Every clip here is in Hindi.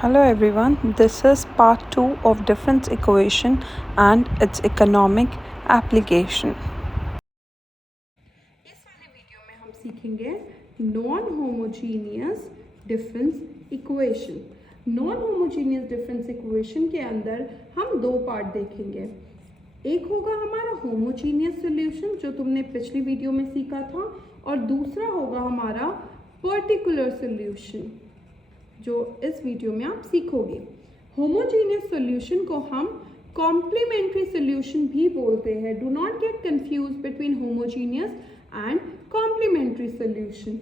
Hello everyone, this is part 2 of difference equation and its economic application. इस वाले वीडियो में हम सीखेंगे non homogeneous difference equation. Non homogeneous difference equation के अंदर हम दो पार्ट देखेंगे। एक होगा हमारा होमोजीनियस सॉल्यूशन जो तुमने पिछली वीडियो में सीखा था, और दूसरा होगा हमारा पर्टिकुलर सॉल्यूशन जो इस वीडियो में आप सीखोगे। होमोजीनियस सॉल्यूशन को हम कॉम्प्लीमेंट्री सॉल्यूशन भी बोलते हैं। Do not get confuse between homogeneous and complementary solution.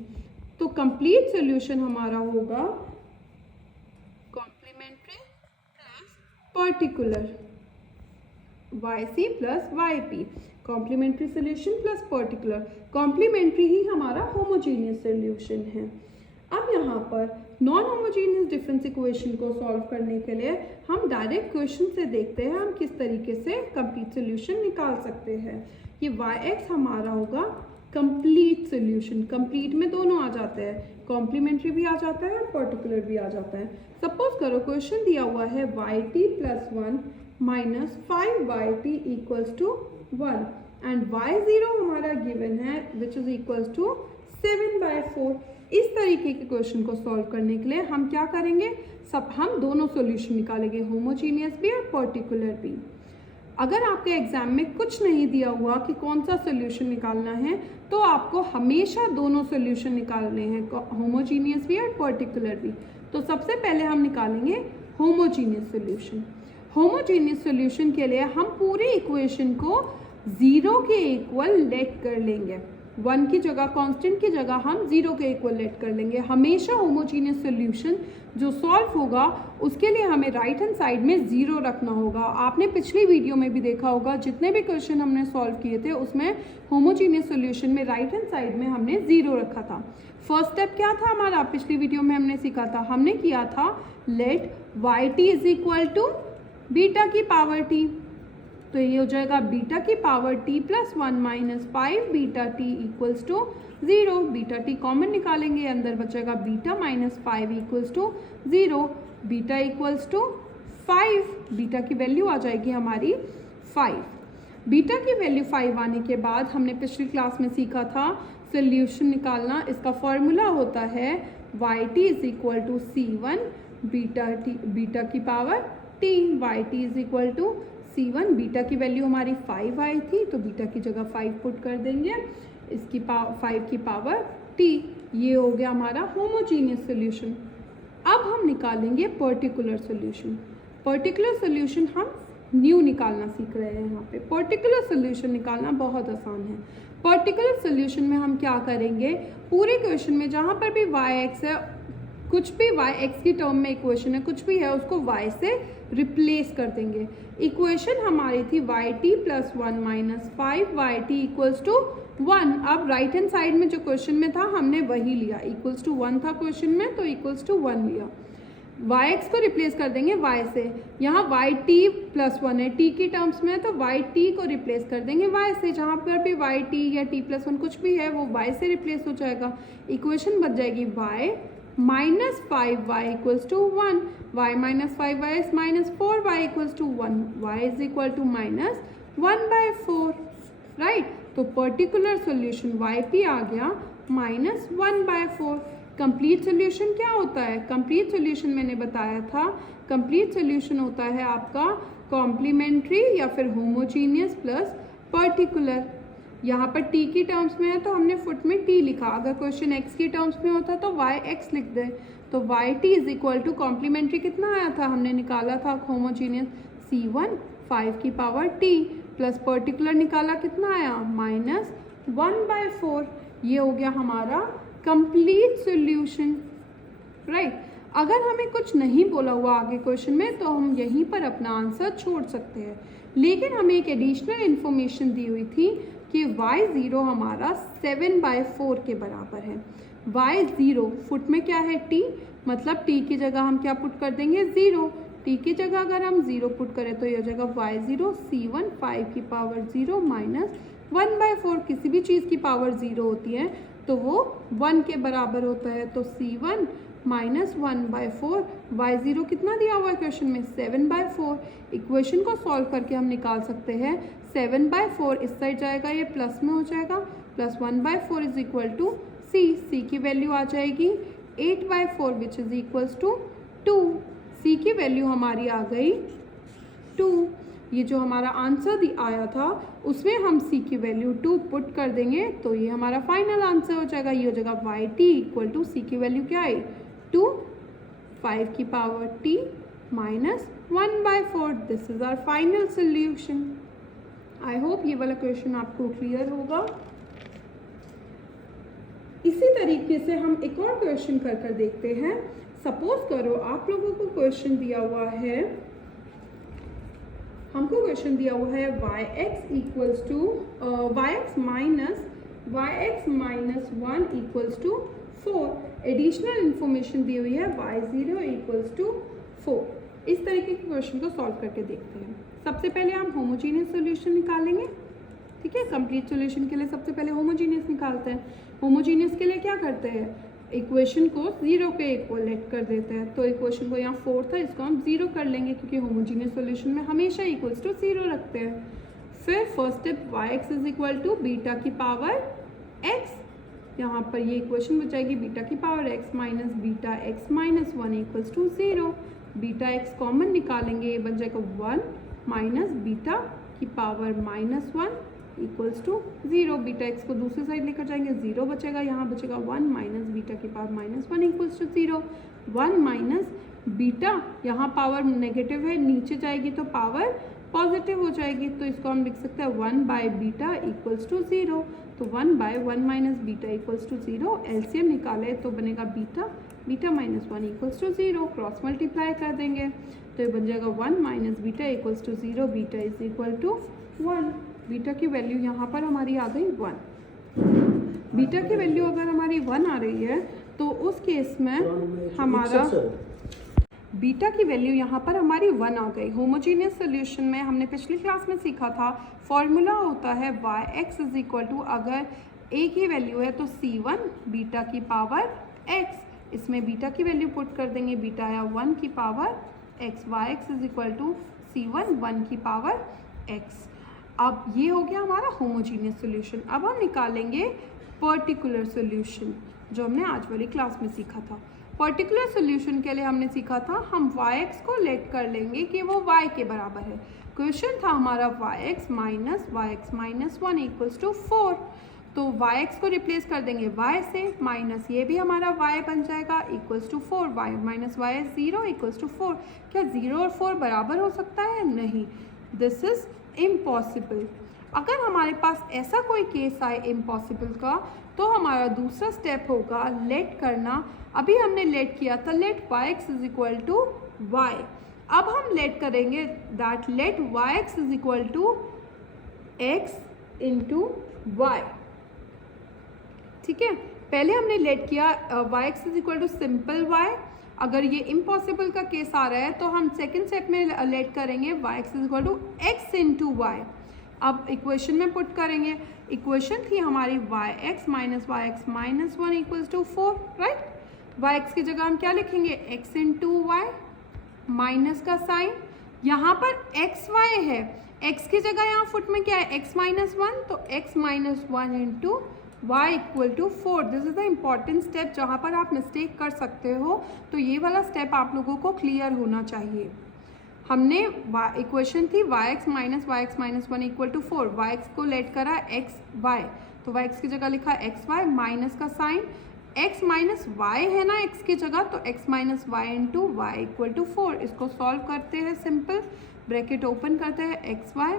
तो कंप्लीट सॉल्यूशन हमारा होगा complementary plus particular, YC plus YP, complementary solution plus particular. Complementary ही हमारा होमोजीनियस सॉल्यूशन है। अब यहाँ पर नॉन होमोजीनियस डिफरेंस इक्वेशन को सॉल्व करने के लिए हम डायरेक्ट क्वेश्चन से देखते हैं हम किस तरीके से कंप्लीट सॉल्यूशन निकाल सकते हैं। ये yx हमारा होगा कंप्लीट सॉल्यूशन। कंप्लीट में दोनों आ जाते हैं, कॉम्प्लीमेंट्री भी आ जाता है और पर्टिकुलर भी आ जाता है। सपोज करो क्वेश्चन दिया हुआ है yt plus 1 minus 5yt equals to 1 and y0 हमारा गिवन है विच इज इक्वल्स टू 7/4। इस तरीके के क्वेश्चन को सॉल्व करने के लिए हम क्या करेंगे, हम दोनों सॉल्यूशन निकालेंगे, होमोजीनियस भी और पर्टिकुलर भी। अगर आपके एग्जाम में कुछ नहीं दिया हुआ कि कौन सा सॉल्यूशन निकालना है तो आपको हमेशा दोनों सॉल्यूशन निकालने हैं, होमोजीनियस भी और पर्टिकुलर भी। तो सबसे पहले हम निकालेंगे होमोजीनियस सॉल्यूशन। होमोजीनियस सॉल्यूशन के लिए हम पूरे इक्वेशन को 0 के इक्वल लेट कर लेंगे। 1 की जगह, कांस्टेंट की जगह हम 0 के इक्वल लेट कर लेंगे। हमेशा होमोजीनियस सॉल्यूशन जो सॉल्व होगा उसके लिए हमें राइट हैंड साइड में 0 रखना होगा। आपने पिछली वीडियो में भी देखा होगा, जितने भी क्वेश्चन हमने सॉल्व किए थे उसमें होमोजीनियस सॉल्यूशन में राइट हैंड साइड में हमने 0 रखा था। फर्स्ट स्टेप क्या था हमारा, पिछली वीडियो में हमने सीखा था, हमने किया था let yt is equal to beta की पावर t। तो ये हो जाएगा बीटा की power t plus 1 minus 5 beta t equals to 0। Beta t common निकालेंगे, अंदर बचेगा beta minus 5 equals to 0। Beta equals to 5, beta की वैल्यू आ जाएगी हमारी 5। बीटा की वैल्यू 5 आने के बाद हमने पिछली क्लास में सीखा था सोल्यूशन निकालना। इसका फॉर्मूला होता है yt is equal to C1 beta की power t। yt is equal to C1, beta की वैल्यू हमारी 5 आई थी तो बीटा की जगह 5 पुट कर देंगे, इसकी 5 की पावर t। ये हो गया हमारा होमोजीनियस सॉल्यूशन। अब हम निकालेंगे पर्टिकुलर सॉल्यूशन। पर्टिकुलर सॉल्यूशन हम न्यू निकालना सीख रहे हैं। यहाँ पे पर्टिकुलर सॉल्यूशन निकालना बहुत आसान है। पर्टिकुलर सॉल्यूशन में हम क्या करेंगे, पूरे क्वेश्चन में जहाँ पर भी yx है, कुछ भी yx की टर्म में इक्वेशन है, कुछ भी है उसको y से रिप्लेस कर देंगे। इक्वेशन हमारी थी yt plus 1 minus 5yt equals to 1। अब राइट हैंड साइड में जो क्वेश्चन में था हमने वही लिया, इक्वल्स टू 1 था क्वेश्चन में तो इक्वल्स टू 1 लिया। yx को रिप्लेस कर देंगे y से। यहाँ yt प्लस 1 है, t की टर्म्स में है तो yt को रिप्लेस कर देंगे y से। जहाँ पर भी yt या t प्लस 1 कुछ भी है वो y से रिप्लेस हो जाएगा। इक्वेशन बच जाएगी y minus 5y equals to 1, y minus 5y is minus 4y equals to 1, y is equal to minus 1/4, right. तो पर्टिकुलर सॉल्यूशन yp आ गया माइनस 1/4। कंप्लीट सॉल्यूशन क्या होता है, कंप्लीट सॉल्यूशन मैंने बताया था, कंप्लीट सॉल्यूशन होता है आपका कॉम्प्लीमेंट्री या फिर होमोजीनियस प्लस पर्टिकुलर। यहाँ पर t की टर्म्स में है तो हमने फुट में t लिखा, अगर क्वेश्चन x की टर्म्स में होता तो yx लिख दे। तो yt is equal to complementary कितना आया था, हमने निकाला था होमोजीनियस C1 5 की पावर t प्लस पर्टिकुलर निकाला कितना आया माइनस 1/4। ये हो गया हमारा कंप्लीट सॉल्यूशन, राइट। अगर हमें कुछ नहीं बोला हुआ आगे क्वेश्चन में तो हम यहीं पर अपना आंसर छोड़ सकते हैं, लेकिन हमें एक एडिशनल इन्फॉर्मेशन दी हुई थी कि y0 हमारा 7/4 के बराबर है। y0 फुट में क्या है t, मतलब t की जगह हम क्या पुट कर देंगे 0। t की जगह अगर हम 0 पुट करें तो ये हो जाएगा y0 C1 5 की पावर 0 माइनस 1/4। किसी भी चीज़ की पावर 0 होती है तो वो 1 के बराबर होता है। तो C1 -1/4, y0 कितना दिया हुआ है क्वेश्चन में 7/4। इक्वेशन को सॉल्व करके हम निकाल सकते हैं 7/4 इस साइड जाएगा, ये प्लस में हो जाएगा, plus 1/4 is equal to c की वैल्यू आ जाएगी 8/4 विच इज इक्वल्स टू 2। सी की वैल्यू हमारी आ गई 2। ये जो हमारा आंसर आया था उसमें हम सी की वैल्यू 2 पुट कर देंगे तो ये हमारा फाइनल आंसर हो जाएगा। ये हो जाएगा y t equal to c की वैल्यू क्या आई 2, 5 की power t minus 1/4। This is our final solution. I hope ये वाला क्वेश्चन आपको क्लियर होगा। इसी तरीके से हम एक और क्वेश्चन कर देखते हैं। सपोज करो आप लोगों को क्वेश्चन दिया हुआ है, हमको क्वेश्चन दिया हुआ है yx equals to yx minus 1 equals to 4। Additional information दी हुई है y0 इक्वल्स टू 4। इस तरीके के क्वेश्चन को सॉल्व करके देखते हैं। सबसे पहले हम होमोजीनियस सॉल्यूशन निकालेंगे, ठीक है। कंप्लीट सॉल्यूशन के लिए सबसे पहले होमोजीनियस निकालते हैं। होमोजीनियस के लिए क्या करते हैं, इक्वेशन को 0 के इक्वल लेट कर देते हैं। तो इक्वेशन को यहाँ 4 था, इसको हम 0 कर लेंगे क्योंकि होमोजीनियस सॉल्यूशन में हमेशा इक्वल्स टू 0 रखते हैं। फिर first step yx is equal to beta की पावर x, यहाँ पर ये इक्वेशन बच जाएगी बीटा की power x minus beta x minus 1 equals to 0। Beta x common निकालेंगे, ये बन जाएगा 1 माइनस बीटा की power minus 1 equals to 0। Beta x को दूसरी साइड लेकर जाएंगे, 0 बचेगा, यहाँ बचेगा 1 माइनस बीटा की power minus 1 equals to 0। 1 minus beta, यहाँ पावर नेगेटिव है, नीचे जाएगी तो पावर पॉजिटिव हो जाएगी, तो इसको हम लिख सकते हैं 1 बाय बीटा इक्वल्स टू 0। तो 1 by 1 minus beta equals to 0। LCM निकाले तो बनेगा beta minus 1 equals to 0। Cross multiply कर देंगे तो ये बन जाएगा 1 minus beta equals to 0। Beta is equal to 1। Beta की वैल्यू यहाँ पर हमारी आ गई 1। बीटा की वैल्यू अगर हमारी 1 आ रही है तो उस केस में हमारा बीटा की वैल्यू यहाँ पर हमारी 1 आ गई। होमोजीनियस सोल्यूशन में हमने पिछली क्लास में सीखा था, फॉर्मूला होता है yx इज इक्वल टू, अगर एक ही वैल्यू है तो c1 बीटा की पावर x, इसमें बीटा की वैल्यू पुट कर देंगे, बीटा आया 1 की power x, yx is equal to c1 1 की पावर x। अब ये हो गया हमारा होमोजीनियस सॉल्यूशन। अब हम निकालेंगे पर्टिकुलर सॉल्यूशन, जो हमने आज वाली क्लास में सीखा था। पर्टिकुलर सॉल्यूशन के लिए हमने सीखा था हम yx को लेट कर लेंगे कि वो y के बराबर है। क्वेश्चन था हमारा yx माइनस 1 इक्वल्स टू 4। तो yx को रिप्लेस कर देंगे y से, माइनस ये भी हमारा y बन जाएगा equals to 4। y minus y 0 equals to 4। क्या 0 और 4 बराबर हो सकता है? नहीं, दिस इज इम्पॉसिबल। अगर हमारे पास ऐसा कोई केस आए इम्पॉसिबल का, तो हमारा दूसरा स्टेप होगा लेट करना। अभी हमने लेट किया था, let yx is equal to y। अब हम लेट करेंगे that let yx is equal to x into y, ठीक है। पहले हमने लेट किया yx is equal to simple y। अगर ये इम्पॉसिबल का केस आ रहा है तो हम सेकेंड स्टेप में लेट करेंगे yx is equal to x into y. अब इक्वेशन में पुट करेंगे, इक्वेशन थी हमारी yx minus 1 equals to 4, right. yx की जगह हम क्या लिखेंगे, x इंटू वाई, माइनस का साइन, यहाँ पर xy है, x की जगह यहाँ फुट में क्या है, x माइनस 1, तो x minus 1 into y equal to 4। This is the important step जहाँ पर आप मिस्टेक कर सकते हो, तो ये वाला स्टेप आप लोगों को क्लियर होना चाहिए। हमने इक्वेशन थी yx minus 1 equal to 4, yx को लेट करा x y, तो yx की जगह लिखा x y, माइनस का साइन, x माइनस y है ना x की जगह, तो x minus y into y equal to 4। इसको सॉल्व करते हैं, सिंपल ब्रैकेट ओपन करते हैं, x y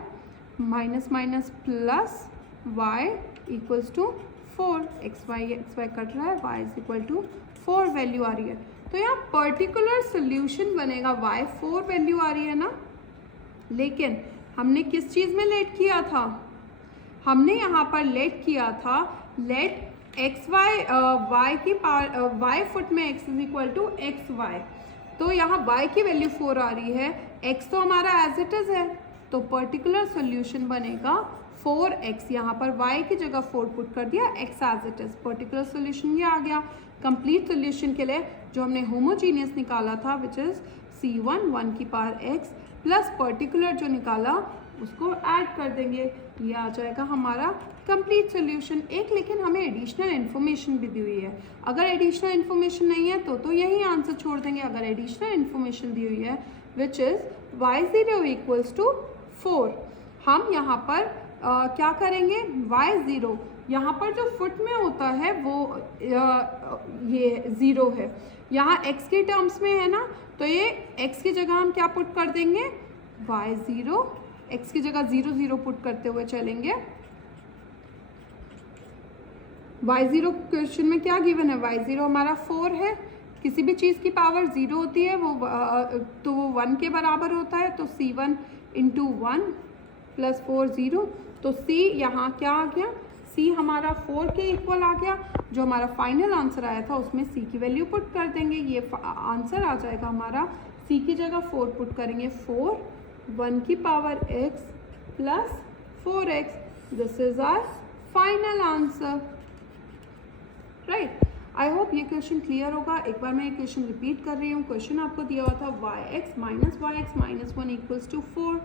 minus minus plus y equals to 4। X y cut रहा है, y is equal to 4 value आ रही है। तो यहाँ पर्टिकुलर सोल्यूशन बनेगा y 4 वैल्यू आ रही है ना, लेकिन हमने किस चीज़ में लेट किया था, हमने यहाँ पर लेट किया था लेट एक्स वाई वाई की पावर वाई फुट में x is equal to x y. तो यहाँ y की वैल्यू 4 आ रही है, x तो हमारा एज इट इज़ है, तो पर्टिकुलर सोल्यूशन बनेगा 4x, यहाँ पर y की जगह 4 पुट कर दिया, x as it is. Particular solution ये आ गया। कंप्लीट सोल्यूशन के लिए जो हमने होमोजीनियस निकाला था विच इज C1 1 की पावर x प्लस पर्टिकुलर जो निकाला उसको ऐड कर देंगे, ये आ जाएगा हमारा कंप्लीट सोल्यूशन। एक लेकिन हमें एडिशनल इन्फॉर्मेशन भी दी हुई है, अगर एडिशनल इन्फॉर्मेशन नहीं है तो यही आंसर छोड़ देंगे। अगर एडिशनल इन्फॉर्मेशन दी हुई है which is y0 equals to 4, हम यहाँ पर क्या करेंगे, y0 यहाँ पर जो फुट में होता है वो ये 0 है, यहाँ x के टर्म्स में है ना, तो ये x की जगह हम क्या पुट कर देंगे, y0, x की जगह 0 0 पुट करते हुए चलेंगे। y0 क्वेश्चन में क्या गिवन है, y0 हमारा 4 है, किसी भी चीज़ की पावर 0 होती है वो तो वो 1 के बराबर होता है, तो C1 इंटू 1 प्लस 4 0, तो C यहाँ क्या आ गया, C हमारा 4 के इक्वल आ गया। जो हमारा फाइनल आंसर आया था उसमें C की वैल्यू पुट कर देंगे, ये आंसर आ जाएगा हमारा, C की जगह 4 पुट करेंगे, 4 1 की power x plus 4x, this is our final answer, right. I hope ये क्वेश्चन क्लियर होगा। एक बार मैं ये क्वेश्चन रिपीट कर रही हूँ। क्वेश्चन आपको दिया हुआ था y(x minus 1 equals to 4,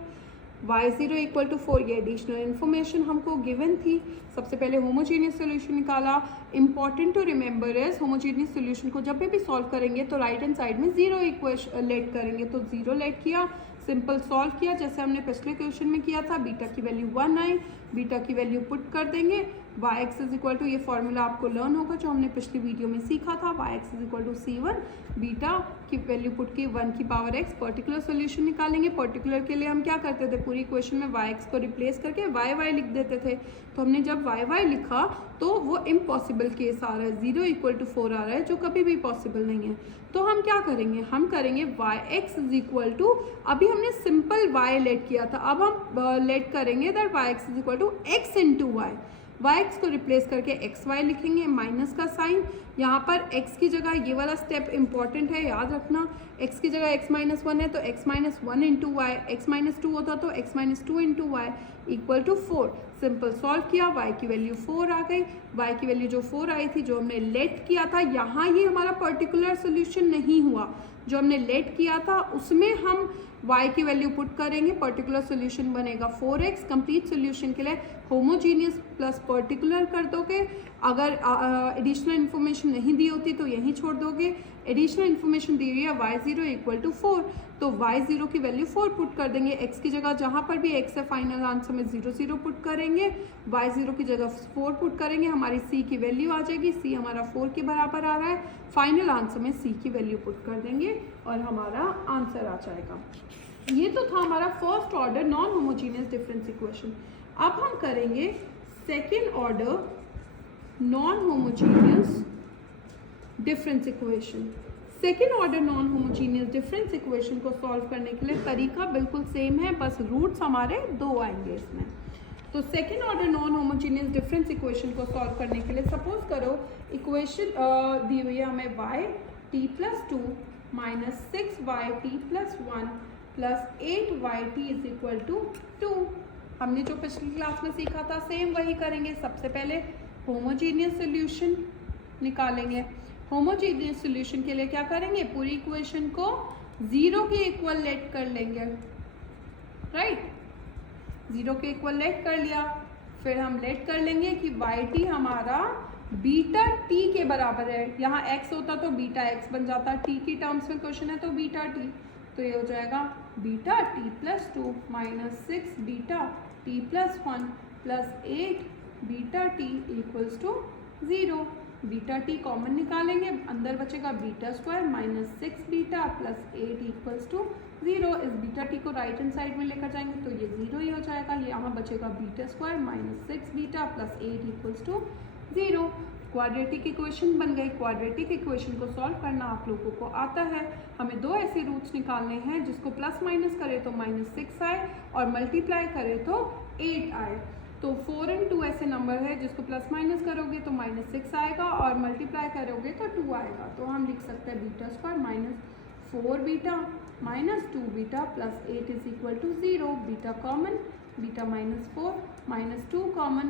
y0 equal to 4, ये एडिशनल इन्फॉर्मेशन हमको गिवन थी। सबसे पहले होमोजीनियस सोल्यूशन निकाला। Important to remember is homogeneous solution को जब भी सॉल्व करेंगे तो राइट हैंड साइड में 0 इक्वेशन लेट करेंगे, तो 0 लेट किया, सिंपल सॉल्व किया जैसे हमने पिछले क्वेश्चन में किया था। बीटा की वैल्यू 1 आई, बीटा की वैल्यू पुट कर देंगे, y(x) इज इक्वल टू, ये फॉर्मूला आपको लर्न होगा जो हमने पिछली वीडियो में सीखा था, y(x) is equal to C1, beta की वैल्यू पुट की 1 की पावर x। पर्टिकुलर सोल्यूशन निकालेंगे। पर्टिकुलर के लिए हम क्या करते थे, पूरी इक्वेशन में y(x) को रिप्लेस करके y लिख देते थे, तो हमने जब y लिखा तो वो इम्पॉसिबल केस आ रहा है, 0 इक्वल टू 4 आ रहा है जो कभी भी पॉसिबल नहीं है। तो हम क्या करेंगे, हम करेंगे y(x) इज इक्वल टू, अभी हमने सिंपल y लेट किया था, अब हम लेट करेंगे that y(x) is equal to x into y, y(x) को रिप्लेस करके xy लिखेंगे, माइनस का साइन, यहाँ पर x की जगह ये वाला स्टेप इंपॉर्टेंट है, याद रखना, x की जगह x माइनस 1 है तो x minus 1 into y, x minus 2 होता तो x minus 2 into y equal to 4। Simple solve किया, y की वैल्यू 4 आ गई, y की वैल्यू जो 4 आई थी जो हमने लेट किया था, यहाँ ये हमारा पर्टिकुलर सोल्यूशन नहीं हुआ, जो हमने लेट किया था उसमें हम y की वैल्यू पुट करेंगे, पर्टिकुलर सोल्यूशन बनेगा 4x। कंप्लीट सोल्यूशन के लिए होमोजीनियस प्लस पर्टिकुलर कर दोगे, अगर एडिशनल इन्फॉर्मेशन नहीं दी होती तो यहीं छोड़ दोगे। एडिशनल इन्फॉर्मेशन दी हुई है y0 इक्वल टू 4, तो y0 की वैल्यू 4 पुट कर देंगे, x की जगह जहाँ पर भी x है फाइनल आंसर में 0 0 पुट करेंगे, y0 की जगह 4 पुट करेंगे, हमारी c की वैल्यू आ जाएगी, c हमारा 4 के बराबर आ रहा है, फाइनल आंसर में c की वैल्यू पुट कर देंगे और हमारा आंसर आ जाएगा। ये तो था हमारा first order non homogeneous difference equation. अब हम करेंगे second order non homogeneous difference equation. Second order non homogeneous difference equation को सॉल्व करने के लिए तरीका बिल्कुल सेम है, बस रूट्स हमारे 2 आएंगे इसमें। तो second order non homogeneous difference equation को सॉल्व करने के लिए सपोज करो इक्वेशन दी हुई है हमें y(t + 2 - 6y(t + 1 + 8y(t is equal to 2। हमने जो पिछली क्लास में सीखा था सेम वही करेंगे। सबसे पहले होमोजीनियस सोल्यूशन निकालेंगे। होमोजीनियस सोल्यूशन के लिए क्या करेंगे, पूरी इक्वेशन को 0 के इक्वल लेट कर लेंगे, राइट, 0 के इक्वल लेट कर लिया, फिर हम लेट कर लेंगे कि y(t) हमारा बीटा t के बराबर है, यहाँ x होता तो बीटा x बन जाता, t की टर्म्स में क्वेश्चन है तो बीटा t, तो ये हो जाएगा beta t + 2 - 6 beta t + 1 + 8 beta t equals to 0। Beta t common निकालेंगे, अंदर बचेगा beta square - 6 beta + 8 equals to 0। इस बीटा t को राइट हैंड साइड में लेकर जाएंगे तो ये 0 ही हो जाएगा, यहाँ बचेगा beta square - 6 beta + 8 equals to 0। Quadratic equation बन गई। क्वाड्रेटिक इक्वेशन को सॉल्व करना आप लोगों को आता है। हमें 2 ऐसे रूट्स निकालने हैं जिसको प्लस माइनस करे तो -6 आए और मल्टीप्लाई करे तो 8 आए। तो 4 और 2 ऐसे नंबर है जिसको प्लस माइनस करोगे तो -6 आएगा और मल्टीप्लाई करोगे तो 2 आएगा। तो हम लिख सकते हैं beta square -4 beta -2 beta + 8 is equal to 0। Beta common, beta -4 common,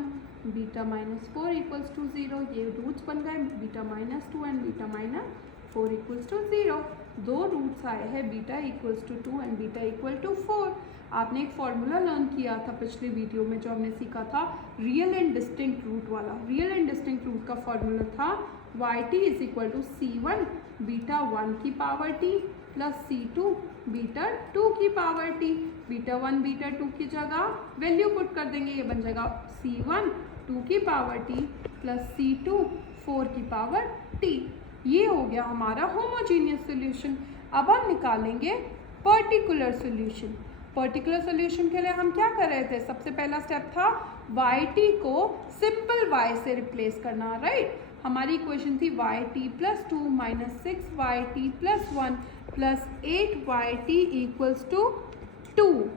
beta -4 equals to 0, ये रूट्स बन गए beta -2 and beta -4 equals to 0। दो रूट्स आए हैं beta equals to 2 and beta equal to 4। आपने एक फॉर्मूला लर्न किया था पिछले वीडियो में जो हमने सीखा था रियल एंड डिस्टिंक्ट रूट वाला। रियल एंड डिस्टिंक्ट रूट का फॉर्मूला था yt is equal to c1 beta 1 की power t plus c2 beta 2 की पावर t। बीटा 1 बीटा 2 की जगह वैल्यू पुट कर देंगे, ये बन जाएगा c1 2 की पावर t प्लस c2 4 की पावर t। ये हो गया हमारा होमोजीनियस सॉल्यूशन। अब हम निकालेंगे पर्टिकुलर सॉल्यूशन। पर्टिकुलर सॉल्यूशन के लिए हम क्या कर रहे थे, सबसे पहला स्टेप था yt को सिंपल y से रिप्लेस करना, राइट। हमारी इक्वेशन थी yt plus 2 minus 6yt plus 1 plus 8yt equals to 2।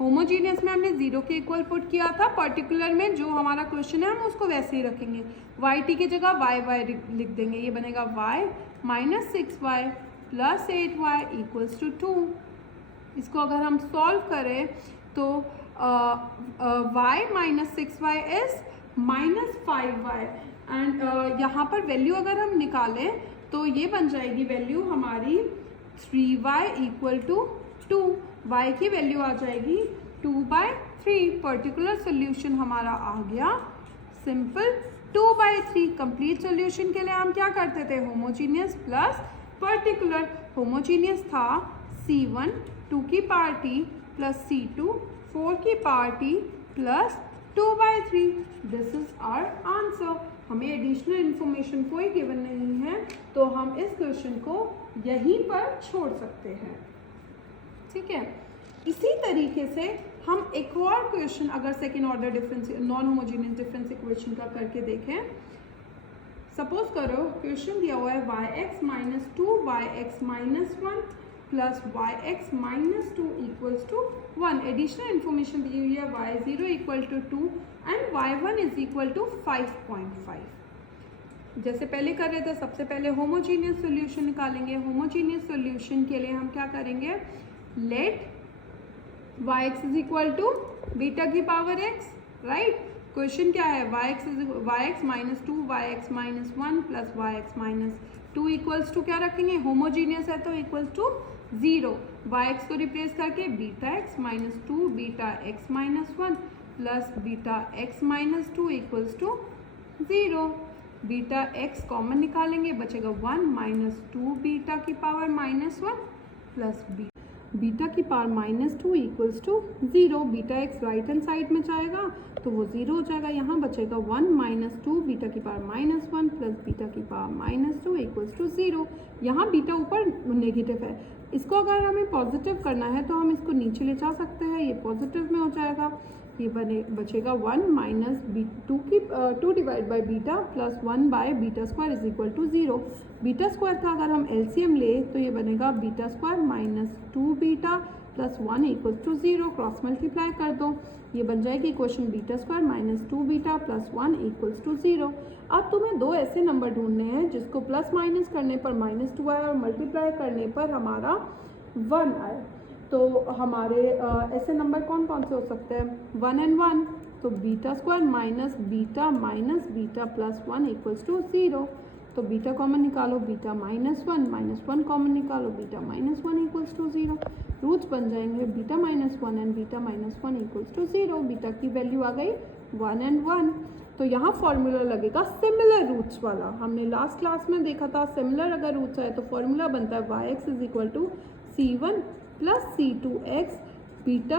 Homogeneous में हमने 0 के इक्वल पुट किया था, पर्टिकुलर में जो हमारा क्वेश्चन है हम उसको वैसे ही रखेंगे। yt की जगह y लिख देंगे, ये बनेगा y minus 6y plus 8y equals to 2। इसको अगर हम सॉल्व करें तो y minus 6y is minus 5y and यहाँ पर वैल्यू अगर हम निकालें तो ये बन जाएगी वैल्यू हमारी 3y इक्वल टू 2। y की वैल्यू आ जाएगी 2/3। पर्टिकुलर सोल्यूशन हमारा आ गया सिंपल 2/3। कंप्लीट सोल्यूशन के लिए हम क्या करते थे, होमोजीनियस प्लस पर्टिकुलर। होमोजीनियस था c1 2 की पावर t प्लस c2 4 की power t plus 2/3। This is our answer. हमें एडिशनल इन्फॉर्मेशन कोई गिवन नहीं है तो हम इस क्वेश्चन को यहीं पर छोड़ सकते हैं, ठीक है। इसी तरीके से हम एक और क्वेश्चन अगर second order difference non homogeneous difference equation का करके देखें। सपोज करो क्वेश्चन दिया हुआ है yx minus 2 yx minus 1 plus yx minus 2 equals to 1। Additional information दी हुई है y0 equal to 2 and y1 is equal to 5.5। जैसे पहले कर रहे थे, सबसे पहले होमोजीनियस सॉल्यूशन निकालेंगे। होमोजीनियस सॉल्यूशन के लिए हम क्या करेंगे, let yx is equal to beta की पावर x, राइट। क्वेश्चन क्या है, yx minus 2 yx minus 1 plus yx minus 2 equals to क्या रखेंगे, होमोजीनियस है तो इक्वल्स टू 0। yx को रिप्लेस करके beta x minus 2 beta x minus 1 plus beta x minus 2 equals to 0। Beta x common निकालेंगे, बचेगा 1 माइनस 2 बीटा की पावर माइनस 1 प्लस बीटा की power minus 2 equals to 0। Beta x right hand side में जाएगा तो वो 0 हो जाएगा। यहाँ बचेगा 1 माइनस 2 बीटा की पावर माइनस 1 प्लस बीटा की पावर माइनस 2 इक्वल्स टू 0। यहाँ बीटा ऊपर नेगेटिव है, इसको अगर हमें पॉजिटिव करना है तो हम इसको नीचे ले जा सकते हैं, ये पॉजिटिव में हो जाएगा। ये बचेगा 1 minus 2 divide by beta plus 1 by beta square is equal to 0। Beta square का अगर हम एलसीएम ले तो ये बनेगा beta square minus 2 beta plus 1 equal to 0। Cross multiply कर दो, ये बन जाएगी equation beta square minus 2 beta plus 1 equals to 0। अब तुम्हें दो ऐसे नंबर ढूंढने हैं जिसको प्लस माइनस करने पर माइनस 2 आए और मल्टीप्लाई करने पर हमारा 1 आए। तो हमारे ऐसे नंबर कौन कौन से हो सकते हैं, 1 and 1। तो beta square minus beta plus 1 equals to 0। तो बीटा कॉमन निकालो, बीटा माइनस 1 कॉमन निकालो, beta minus 1 equals to 0। Roots बन जाएंगे beta minus 1 and beta minus 1 equals to 0। Beta की वैल्यू आ गई 1 and 1। तो यहाँ फॉर्मूला लगेगा सिमिलर रूट्स वाला। हमने लास्ट क्लास में देखा था सिमिलर अगर रूट्स आए तो फॉर्मूला बनता है yx is equal to c1 plus c2x beta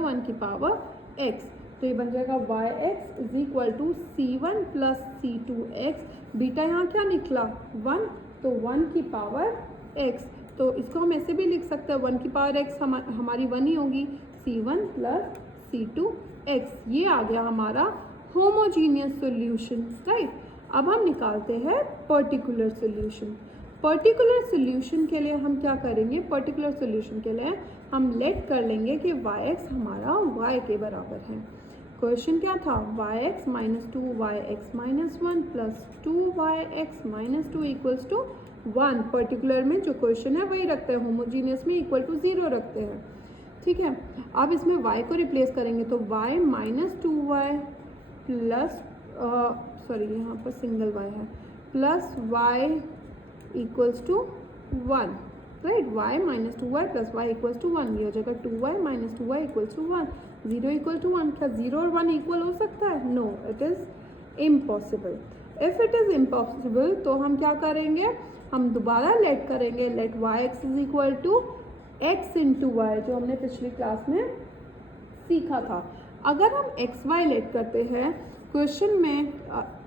1 की पावर x। तो ये बन जाएगा yx is equal to c1 plus c2x। Beta यहाँ क्या निकला 1, तो 1 की पावर x। तो इसको हम ऐसे भी लिख सकते हैं 1 की पावर x हमारी 1 ही होगी, c1 प्लस c2x। ये आ गया हमारा होमोजीनियस सॉल्यूशन, राइट। अब हम निकालते हैं पर्टिकुलर सॉल्यूशन। पर्टिकुलर सॉल्यूशन के लिए हम क्या करेंगे, पर्टिकुलर सॉल्यूशन के लिए हम लेट कर लेंगे कि yx हमारा y के बराबर है। क्वेश्चन क्या था, yx minus 2 yx minus 1 plus 2yx minus 2 equals to 1। Particular में जो क्वेश्चन है वही रखते हैं, होमोजीनियस में इक्वल टू 0 रखते हैं, ठीक है। अब इसमें y को रिप्लेस करेंगे तो y minus 2y plus sorry यहाँ पर सिंगल y है, plus y equals to 1, right. y minus 2y plus y equals to 1, ये हो जाएगा 2y minus 2y equals to 1, 0 equal to 1। क्या 0 और 1 इक्वल हो सकता है? No, it is impossible. If it is impossible तो हम क्या करेंगे, हम दोबारा लेट करेंगे, let y x is equal to x into y, जो हमने पिछली क्लास में सीखा था। अगर हम एक्स वाई लेट करते हैं क्वेश्चन में,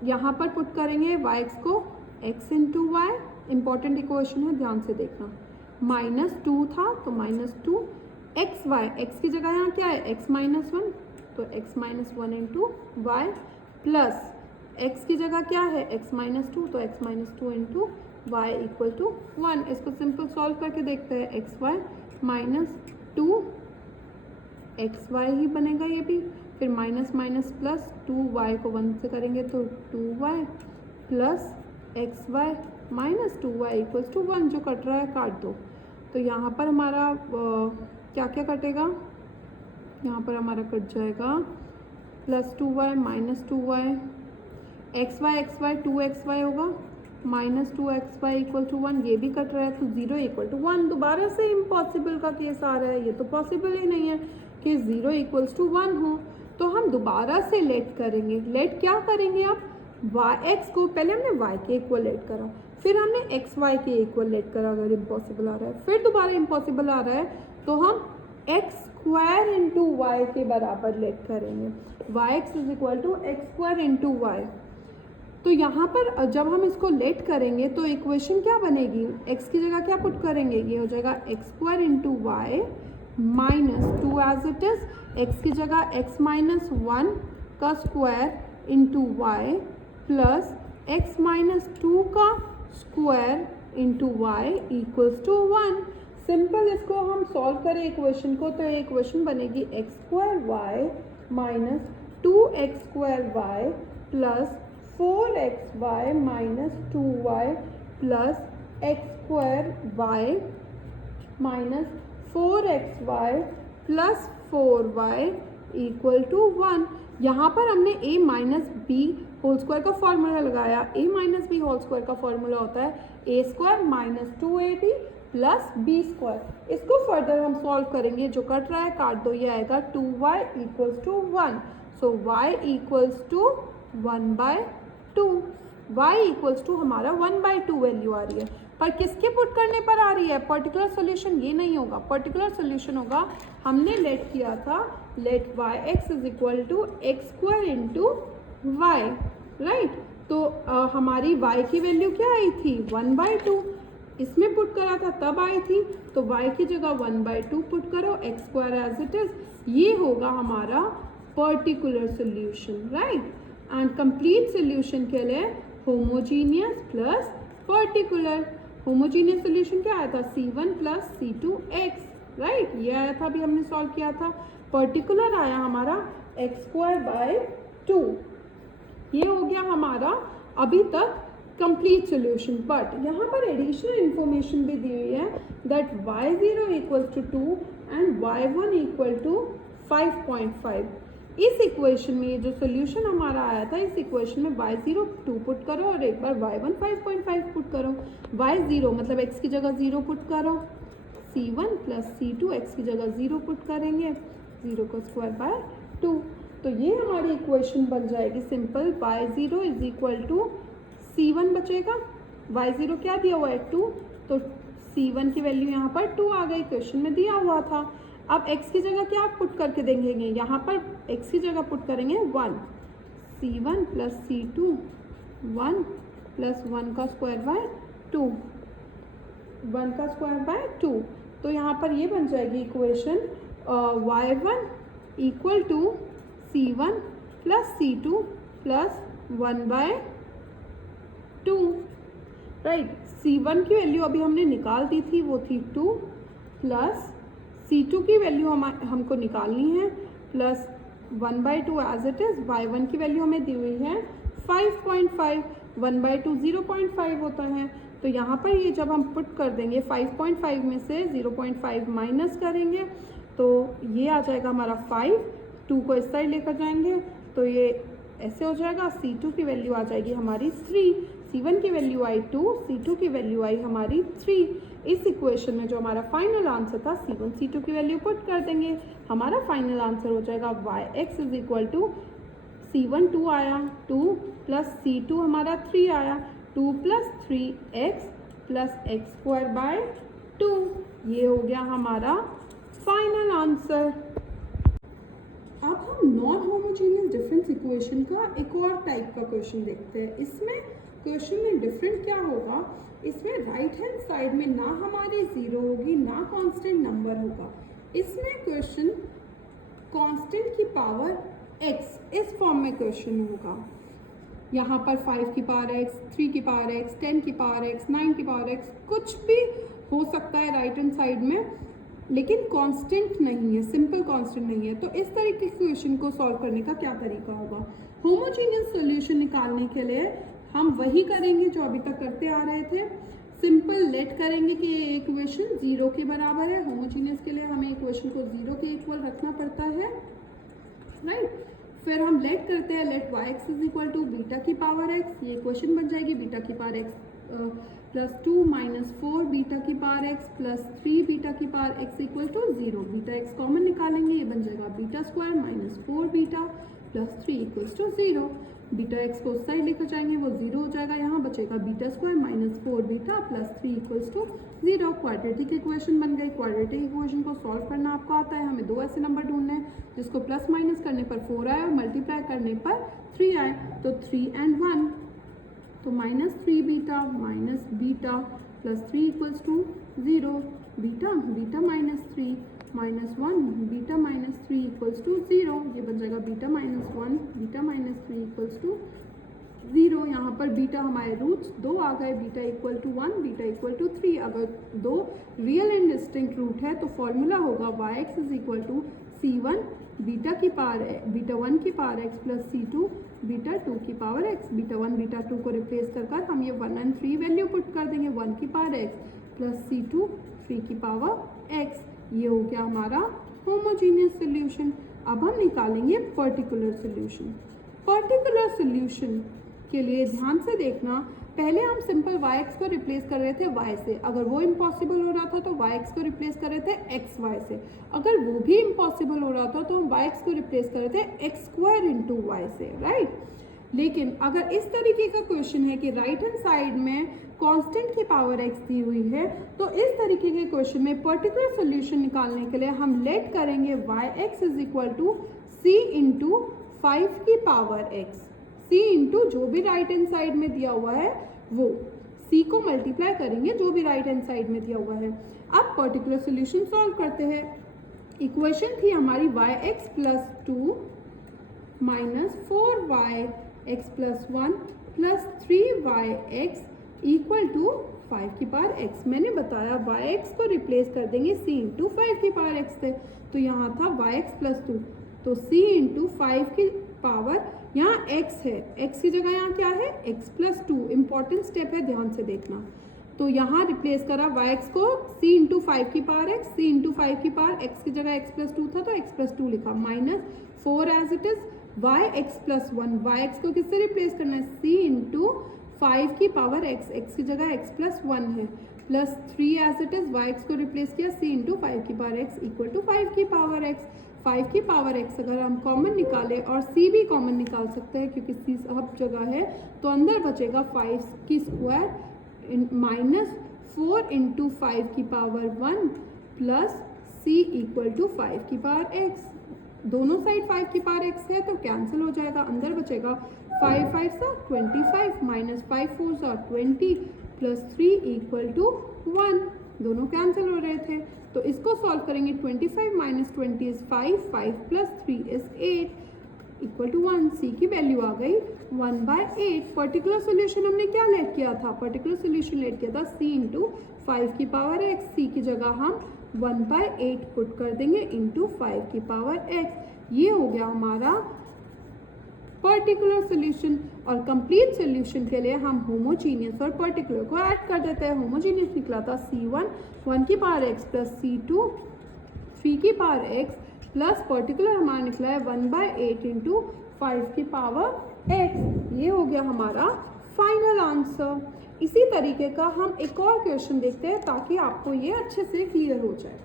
यहाँ पर पुट करेंगे वाई एक्स को x into y, important equation है, ध्यान से देखना। माइनस 2 था तो माइनस 2 एक्स वाई, एक्स की जगह यहाँ क्या है एक्स माइनस 1, तो x minus 1 into y, plus x की जगह क्या है एक्स माइनस 2, तो x minus 2 into y equal to 1। इसको सिंपल सॉल्व करके देखते हैं, x y minus 2 x y ही बनेगा ये भी, फिर माइनस माइनस प्लस 2 वाई को 1 से करेंगे तो 2 y plus x y minus 2 y equals to 1, जो कट रहा है काट दो। तो यहाँ पर हमारा क्या क्या कटेगा, यहाँ पर हमारा कट जाएगा plus 2 y minus 2 y, x y 2 x y होगा, minus 2 x y equal to 1, ये भी कट रहा है तो 0 इक्वल टू 1। दोबारा से इम्पॉसिबल का केस आ रहा है, ये तो पॉसिबल ही नहीं है कि 0 इक्वल्स टू 1 हो। तो हम दोबारा से लेट करेंगे, लेट क्या करेंगे आप, वाई एक्स को पहले हमने वाई के इक्वल लेट करा, फिर हमने एक्स वाई के इक्वल लेट करा, अगर इम्पॉसिबल आ रहा है, फिर दोबारा इम्पॉसिबल आ रहा है तो हम एक्स स्क्वायर इंटू वाई के बराबर लेट करेंगे, y x is equal to x square into y. तो यहाँ पर जब हम इसको लेट करेंगे तो इक्वेशन क्या बनेगी, x की जगह क्या पुट करेंगे, ये हो जाएगा x square into y minus 2 as it is, x की जगह x माइनस 1 का square into y plus x minus 2 का square into y equals to 1। Simple इसको हम सॉल्व करें इक्वेशन को तो इक्वेशन बनेगी x square y minus 2x square y plus 4xy minus 2y plus x square y minus 4xy plus 4y equal to 1। यहाँ पर हमने a minus b whole square का फॉर्मूला लगाया, a minus b whole square का फॉर्मूला होता है a square minus 2ab plus b square. इसको फर्दर हम सॉल्व करेंगे, जो कट रहा है काट दो, ये आएगा 2y equals to 1, so y equals to 1/2, y equals to हमारा 1/2 वैल्यू आ रही है, पर किसके पुट करने पर आ रही है, पर्टिकुलर सोल्यूशन ये नहीं होगा, पर्टिकुलर सोल्यूशन होगा हमने लेट किया था, let y x is equal to x square into y, right. तो हमारी y की वैल्यू क्या आई थी 1/2, इसमें पुट करा था तब आई थी, तो y की जगह 1/2 पुट करो, x square as it is, ये होगा हमारा particular solution, right. And complete solution के लिए homogeneous plus particular, homogeneous solution क्या आया था C1 प्लस C2x, राइट, ये आया था, अभी हमने सॉल्व किया था। पर्टिकुलर आया हमारा x स्क्वायर बाय 2, ये हो गया हमारा अभी तक कंप्लीट सोल्यूशन। बट यहाँ पर एडिशनल इंफॉर्मेशन भी दी हुई है that y0 equals to 2 and y1 equal to 5.5। इस इक्वेशन में ये जो सोल्यूशन हमारा आया था, इस इक्वेशन में y0 2 पुट करो और एक बार y1 5.5 पुट करो, y0 मतलब x की जगह 0 पुट करो, c1 प्लस c2 x की जगह 0 पुट करेंगे, 0 का स्क्वायर बाय 2, तो ये हमारी इक्वेशन बन जाएगी simple, y0 is equal to c1 बचेगा, y0 क्या दिया हुआ है 2, तो c1 की वैल्यू यहाँ पर 2 आ गई, क्वेश्चन में दिया हुआ था। अब x की जगह क्या पुट करके देंगे, यहाँ पर x की जगह पुट करेंगे 1, c1 प्लस c2 1 प्लस 1 का स्क्वायर बाय 2, 1 का स्क्वायर बाय 2, तो यहाँ पर ये बन जाएगी equation y1 equal to c1 plus c2 plus 1/2, right. c1 की वैल्यू अभी हमने निकाल दी थी, वो थी 2 प्लस c2 की वैल्यू हमको निकालनी है plus 1/2 as it is, y1 की वैल्यू हमें दी हुई है 5.5, 1/2 0.5 होता है, तो यहाँ पर ये जब हम पुट कर देंगे 5.5 में से 0.5 माइनस करेंगे तो ये आ जाएगा हमारा 5, 2 को इस साइड लेकर जाएंगे तो ये ऐसे हो जाएगा। C2 की वैल्यू आ जाएगी हमारी 3, C1 की वैल्यू आई 2, C2 की वैल्यू आई हमारी 3। इस इक्वेशन में जो हमारा फाइनल आंसर था C1 C2 की वैल्यू पुट कर देंगे, हमारा फाइनल आंसर हो जाएगा yx is equal to C1 2 आया 2 प्लस C2 हमारा 3 आया 2 plus 3x plus x square by 2। ये हो गया हमारा फाइनल आंसर। अब हम नॉन होमोजेनियस डिफरेंस इक्वेशन का एक और टाइप का क्वेश्चन देखते हैं। इसमें क्वेश्चन में डिफरेंट क्या होगा, इसमें राइट हैंड साइड में ना हमारी जीरो होगी ना कांस्टेंट नंबर होगा। इसमें क्वेश्चन कांस्टेंट की पावर x इस फॉर्म में क्वेश्चन होगा। यहाँ पर 5 की पावर x, 3 की पावर x, 10 की पावर x, 9 की पावर x कुछ भी हो सकता है राइट हैंड साइड में, लेकिन कांस्टेंट नहीं है, सिंपल कांस्टेंट नहीं है। तो इस तरीके के क्वेश्चन को सॉल्व करने का क्या तरीका होगा। होमोजेनियस सॉल्यूशन निकालने के लिए हम वही करेंगे जो अभी तक करते आ रहे थे। सिंपल लेट करेंगे कि ये इक्वेशन 0 के बराबर है। होमोजेनियस के लिए हमें इक्वेशन को 0 के इक्वल रखना पड़ता है, राइट। फिर हम लेट करते हैं, let yx is equal to beta की पावर x। ये इक्वेशन बन जाएगी बीटा की power x plus 2 minus 4 beta की पावर x प्लस 3 बीटा की power x equal to 0। Beta x common निकालेंगे, ये बन जाएगा beta square minus 4 beta plus 3 equals to 0। Beta x को उस साइड लेकर जाएंगे, वो 0 हो जाएगा, यहाँ बचेगा beta square minus 4 beta plus 3 equals to 0। Quadratic equation बन गई। क्वाड्रेटिक इक्वेशन को सॉल्व करना आपको आता है। हमें 2 ऐसे नंबर ढूंढने हैं जिसको प्लस माइनस करने पर 4 आए और मल्टीप्लाई करने पर 3 आए। तो 3 and 1, तो minus 3 beta minus beta plus 3 equals to 0। Beta beta minus 3 minus 1 beta minus 3 equals to 0। ये बन जाएगा beta minus 1 beta minus 3 equals to 0। यहाँ पर बीटा हमारे रूट्स 2 आ गए, beta equal to 1 beta equal to 3। अगर 2 रियल एंड डिस्टिंक्ट रूट है तो फॉर्मूला होगा yx is equal to c1 beta की पावर बीटा 1 की power x plus c2 beta 2 की पावर x। बीटा 1 बीटा 2 को रिप्लेस कर हम ये 1 and 3 वैल्यू पुट कर देंगे, 1 की पावर x प्लस c2 3 की पावर x। ये हो गया हमारा होमोजीनियस सोल्यूशन। अब हम निकालेंगे पर्टिकुलर सोल्यूशन। पर्टिकुलर सोल्यूशन के लिए ध्यान से देखना, पहले हम सिंपल yx को रिप्लेस कर रहे थे y से, अगर वो इम्पॉसिबल हो रहा था तो yx को रिप्लेस कर रहे थे xy से। अगर वो भी इम्पॉसिबल हो रहा था तो हम yx को रिप्लेस कर रहे थे x स्क्वायर इंटू वाई से, राइट। लेकिन अगर इस तरीके का क्वेश्चन है कि राइट हैंड साइड में कांस्टेंट की पावर x दी हुई है, तो इस तरीके के क्वेश्चन में पर्टिकुलर सोल्यूशन निकालने के लिए हम लेट करेंगे yx is equal to c into 5 की पावर x। c इंटू जो भी राइट हैंड साइड में दिया हुआ है वो c को मल्टीप्लाई करेंगे जो भी राइट हैंड साइड में दिया हुआ है। अब पर्टिकुलर सोल्यूशन सॉल्व करते हैं। इक्वेशन थी हमारी yx plus 2 minus 4yx plus 1 plus 3yx equal to 5 की पावर x। मैंने बताया yx को रिप्लेस कर देंगे c इंटू 5 की पावर x से, तो यहाँ था yx प्लस 2, तो c इंटू 5 की पावर यहाँ x है, x की जगह यहाँ क्या है x प्लस 2। इंपॉर्टेंट स्टेप है, ध्यान से देखना। तो यहाँ रिप्लेस करा yx को c इंटू 5 की पावर x, c इंटू 5 की पावर x की जगह x प्लस 2 था तो x प्लस 2 लिखा, minus 4 as it is yx plus 1। yx को किससे रिप्लेस करना है, c इंटू 5 की पावर x, x की जगह x प्लस 1 है, plus 3 as it is yx को रिप्लेस किया c इंटू 5 की पावर x इक्वल टू 5 की पावर x। 5 की पावर x अगर हम कॉमन निकाले और c भी कॉमन निकाल सकते हैं क्योंकि c सब जगह है, तो अंदर बचेगा 5 की स्क्वायर माइनस 4 इंटू 5 की power 1 plus c equal to 5 की पावर x। दोनों साइड 5 की पावर x है तो कैंसिल हो जाएगा, अंदर बचेगा 5 5 सा 25 माइनस 5 4 सा 20 प्लस 3 इक्वल टू 1। दोनों कैंसिल हो रहे थे तो इसको सॉल्व करेंगे। 25 minus 20 is 5, 5 plus 3 is 8 equal to 1। c की वैल्यू आ गई 1/8। पर्टिकुलर सोल्यूशन हमने क्या लेट किया था, पर्टिकुलर सोल्यूशन लेट किया था c इंटू 5 की पावर x। c की जगह हम 1/8 पुट कर देंगे इंटू 5 की पावर x। ये हो गया हमारा पर्टिकुलर सोल्यूशन। और कंप्लीट सोल्यूशन के लिए हम होमोजीनियस और पर्टिकुलर को ऐड कर देते हैं। होमोजीनियस निकला था c1 1 की पावर x प्लस c2 3 की पावर x प्लस पर्टिकुलर हमारा निकला है 1/8 इंटू 5 की पावर x। ये हो गया हमारा फाइनल आंसर। इसी तरीके का हम एक और क्वेश्चन देखते हैं ताकि आपको ये अच्छे से क्लियर हो जाए।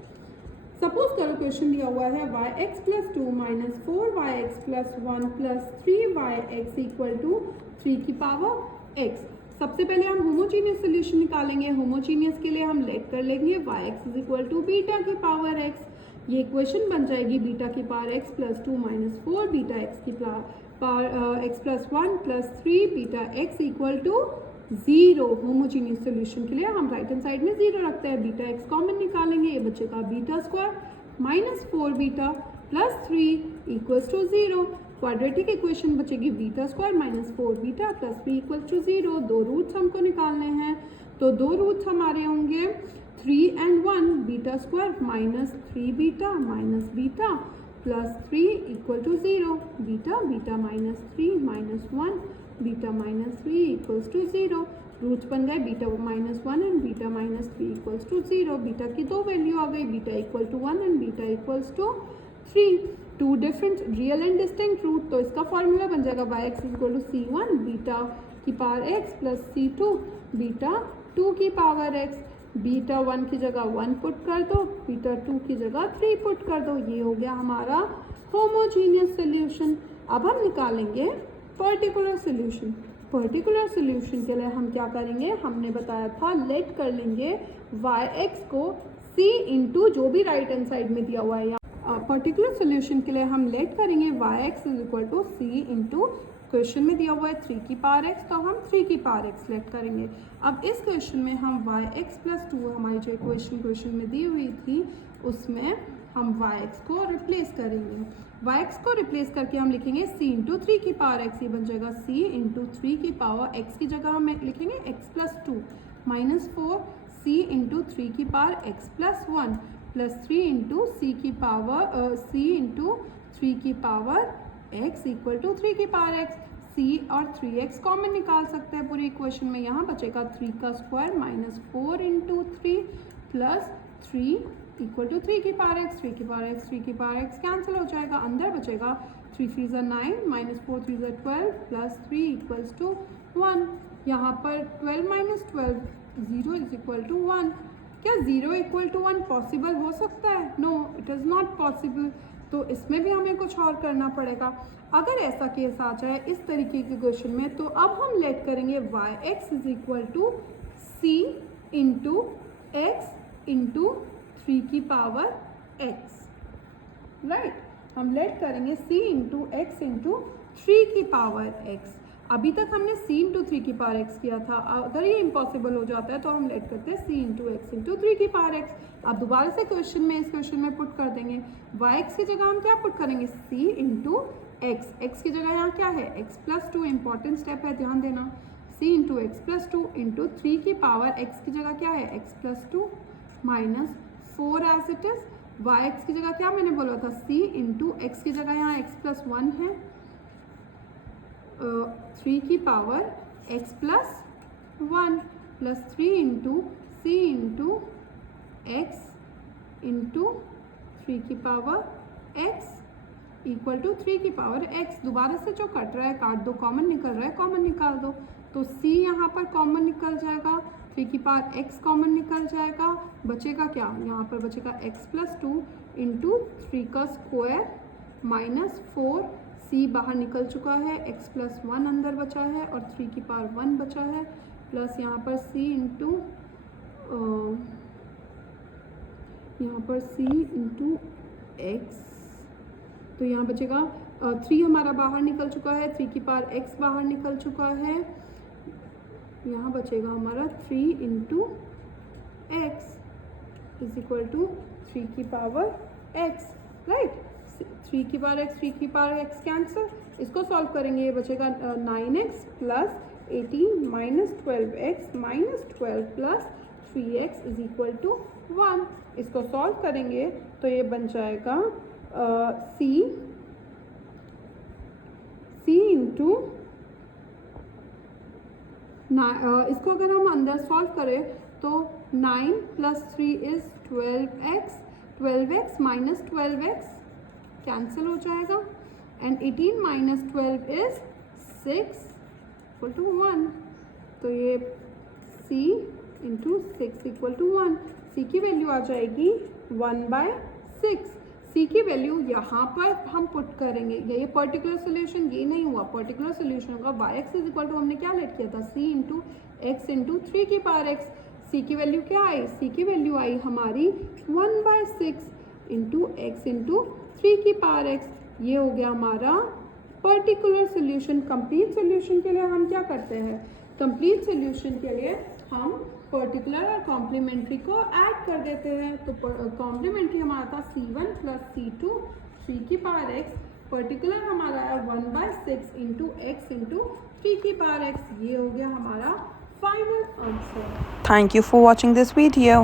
सपोज करो क्वेश्चन दिया हुआ है yx plus 2 minus 4yx plus 1 plus 3yx equal to 3 की पावर x। सबसे पहले हम होमोजीनियस सोल्यूशन निकालेंगे। होमोजीनियस के लिए हम लेट कर लेंगे yx is equal to beta की पावर x। ये इक्वेशन बन जाएगी बीटा की power x plus 2 minus 4 beta x की power x plus 1 plus 3 beta x equal to 0। Homogeneous solution के लिए हम राइट हैंड साइड में 0 रखते हैं। बीटा x कॉमन निकालेंगे, ये बचेगा beta square minus 4 beta plus 3 equals to 0। Quadratic equation बचेगी beta square minus 4 beta plus 3 equal to 0। दो रूट्स हमको निकालने हैं, तो दो रूट्स हमारे होंगे 3 and 1। Beta square minus 3 beta minus beta plus 3 equal to 0। Beta beta minus 3 minus 1 beta minus 3 equals to 0। Roots बन गए beta minus 1 and beta minus 3 equals to 0। Beta की दो वैल्यू आ गई, beta equal to 1 and beta equals to 3। Two different real and distinct root, तो इसका फॉर्मूला बन जाएगा yx is equal to c1 beta की power x plus c2 beta 2 की पावर x। बीटा 1 की जगह 1 पुट कर दो, बीटा 2 की जगह 3 पुट कर दो। ये हो गया हमारा होमोजीनियस सोल्यूशन। अब हम निकालेंगे पर्टिकुलर सोल्यूशन। पर्टिकुलर सोल्यूशन के लिए हम क्या करेंगे, हमने बताया था लेट कर लेंगे yx को c इंटू जो भी राइट हैंड साइड में दिया हुआ है। पर्टिकुलर सोल्यूशन के लिए हम लेट करेंगे yx is equal to c into question में दिया हुआ है 3 की पावर x, तो हम 3 की पावर x लेट करेंगे। अब इस क्वेश्चन में हम yx प्लस 2 हमारी जो क्वेश्चन में दी हुई थी उसमें हम yx को रिप्लेस करेंगे। yx को रिप्लेस करके हम लिखेंगे c इंटू 3 की पावर x। ये बन जाएगा c इंटू 3 की पावर x की जगह हम लिखेंगे x plus 2 minus 4 c into 3 की power x plus 1 plus 3 into c की पावर c इंटू 3 की पावर x इक्वल टू 3 की पावर x। c और 3x कॉमन निकाल सकते हैं पूरी इक्वेशन में। यहाँ बचेगा 3 का square minus 4 into 3 plus 3 equal to 3 की पावर x। 3 की पावर x 3 की पावर x कैंसिल हो जाएगा, अंदर बचेगा 3 3 ज़ा 9 माइनस 4 3 ज़ा 12 प्लस 3 इक्वल्स टू 1। यहाँ पर 12 माइनस 12 0 इज इक्वल टू 1। क्या 0 इक्वल टू 1 पॉसिबल हो सकता है? No, it is not possible. तो इसमें भी हमें कुछ और करना पड़ेगा। अगर ऐसा केस आ जाए इस तरीके के क्वेश्चन में, तो अब हम लेट करेंगे yx is equal to c into x into 3 की पावर x। राइट, हम लेट करेंगे c इंटू एक्स इंटू 3 की पावर x। अभी तक हमने c इंटू 3 की पावर x किया था। अगर ये इम्पॉसिबल हो जाता है तो हम लेट करते हैं c इंटू एक्स इंटू 3 की पावर x। अब दोबारा से इस क्वेश्चन में पुट कर देंगे। yx की जगह हम क्या पुट करेंगे, c इंटू एक्स। एक्स की जगह यहाँ क्या है, x प्लस 2। इंपॉर्टेंट स्टेप है, ध्यान देना। c into x plus 2 into 3 की पावर x की जगह क्या है, x plus 2 minus 4 as it is. yx की जगह क्या मैंने बोला था, c इंटू एक्स की जगह यहाँ x प्लस 1 है, 3 की power x plus 1 plus 3 into c into x into 3 की पावर x इक्वल टू 3 की पावर x। दोबारा से जो कट रहा है काट दो, कॉमन निकल रहा है कॉमन निकाल दो। तो c यहाँ पर कॉमन निकल जाएगा, 3 की पावर x कॉमन निकल जाएगा, बचेगा क्या, यहाँ पर बचेगा x प्लस 2 इंटू 3 का स्क्वायर माइनस 4। c बाहर निकल चुका है, x प्लस 1 अंदर बचा है और 3 की पावर 1 बचा है, प्लस यहाँ पर c इंटू x। तो यहाँ बचेगा 3 हमारा बाहर निकल चुका है, 3 की पावर x बाहर निकल चुका है, यहाँ बचेगा हमारा 3 into x is equal to 3 की पावर x। राइट, 3 की पावर x 3 की पावर x कैंसिल। इसको सॉल्व करेंगे, ये बचेगा 9x plus 18 minus 12x minus 12 plus 3x is equal to 1। इसको सॉल्व करेंगे तो ये बन जाएगा c इंटू इसको अगर हम अंदर सॉल्व करें तो 9 plus 3 is 12x 12x minus 12x cancel हो जाएगा and 18 minus 12 is 6 equal to 1. तो ये c into 6 equal to 1. c की वैल्यू आ जाएगी 1/6. c की वैल्यू यहाँ पर हम पुट करेंगे. ये पर्टिकुलर सोल्यूशन ये नहीं हुआ, पर्टिकुलर सोल्यूशन होगा yx इज इक्वल टू, हमने क्या लेट किया था, c इंटू एक्स इंटू 3 की पावर x. c की वैल्यू क्या आई, c की वैल्यू आई हमारी 1/6 इंटू एक्स इंटू 3 की पावर x. ये हो गया हमारा पर्टिकुलर सोल्यूशन. कंप्लीट सोल्यूशन के लिए हम क्या करते हैं, कंप्लीट सोल्यूशन के लिए हम पर्टिकुलर और कॉम्प्लीमेंट्री को ऐड कर देते हैं. तो कॉम्प्लीमेंट्री हमारा था c1 प्लस c2 3 की पावर x. पर्टिकुलर हमारा है 1/6 इंटू एक्स इंटू 3 की पावर x. ये हो गया हमारा final answer. Thank you for watching this video.